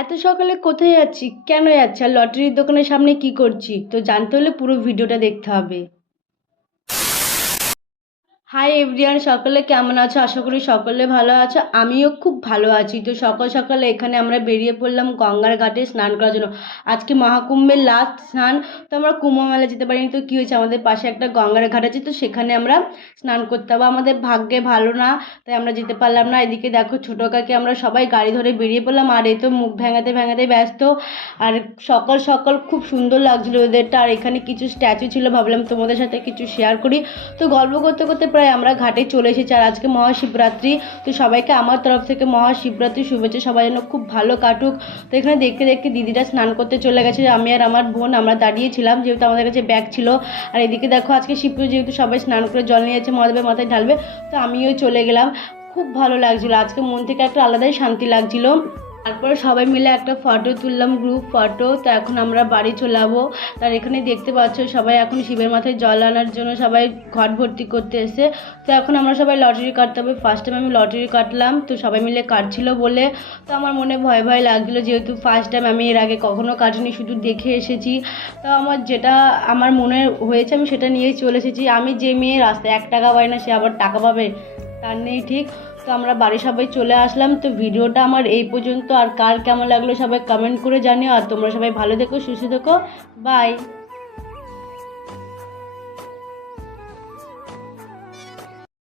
এত সকালে কোথায় যাচ্ছি, কেন যাচ্ছি, আর লটারির দোকানের সামনে কি করছি? তো জানতে হলে পুরো ভিডিওটা দেখতে হবে। হাই এভরিওয়ান, সকলে কেমন আছো? আশা করি সকলে ভালো আছো, আমিও খুব ভালো আছি। তো সকাল সকালে এখানে আমরা বেরিয়ে পড়লাম গঙ্গার ঘাটে স্নান করার জন্য। আজকে মহাকুম্ভের লাস্ট স্নান। তো আমরা কুম্ভ মেলা যেতে পারিনি, তো কী হয়েছে, আমাদের পাশে একটা গঙ্গার ঘাট আছে, তো সেখানে আমরা স্নান করতে হবে। আমাদের ভাগ্যে ভালো না, তাই আমরা যেতে পারলাম না। এদিকে দেখো ছোটো কাকে আমরা সবাই গাড়ি ধরে বেরিয়ে পড়লাম, আর এই তো মুখ ভেঙাতে ভেঙাতে ব্যস্ত। আর সকাল সকাল খুব সুন্দর লাগছিলো ওদেরটা। আর এখানে কিছু স্ট্যাচু ছিল, ভাবলাম তোমাদের সাথে কিছু শেয়ার করি। তো গল্প করতে করতে প্রায় আমরা ঘাটে চলে এসেছি। আর আজকে মহাশিবরাত্রি, তো সবাইকে আমার তরফ থেকে মহাশিবরাত্রির শুভেচ্ছা। সবাই যেন খুব ভালো কাটুক। তো এখানে দেখতে দেখতে দিদিরা স্নান করতে চলে গেছে, আমি আর আমার বোন আমরা দাঁড়িয়েছিলাম, যেহেতু আমাদের কাছে ব্যাগ ছিল। আর এদিকে দেখো আজকে শিবপুজো, যেহেতু সবাই স্নান করে জল নিয়ে যাচ্ছে, মহাদেবের মাথায় ঢালবে, তো আমিও চলে গেলাম। খুব ভালো লাগছিলো আজকে, মন থেকে একটা আলাদাই শান্তি লাগছিলো। তারপরে সবাই মিলে একটা ফটো তুললাম, গ্রুপ ফটো। তো এখন আমরা বাড়ি চলে যাবো। তার এখানে দেখতে পাচ্ছ সবাই এখন শিবের মাথায় জল আনার জন্য সবাই ঘট ভর্তি করতে এসে। তো এখন আমরা সবাই লটারি কাটতে হবে। ফার্স্ট টাইম আমি লটারি কাটলাম, তো সবাই মিলে কাটছিল বলে তো আমার মনে ভয় ভয় লাগছিলো, যেহেতু ফার্স্ট টাইম, আমি এর আগে কখনো কাটিনি, শুধু দেখে এসেছি। তো আমার যেটা আমার মনে হয়েছে আমি সেটা নিয়েই চলে এসেছি। আমি যে মেয়ে রাস্তায় 1 টাকা পাই না, সে আবার টাকা পাবে, তার নেই ঠিক। তো আমরা বাড়ি সবাই চলে আসলাম। তো ভিডিওটা আমার এই পর্যন্ত, আর কার কেমন লাগলো সবাই কমেন্ট করে জানিও। আর তোমরা সবাই ভালো থেকো, সুস্থ থেকো, বাই।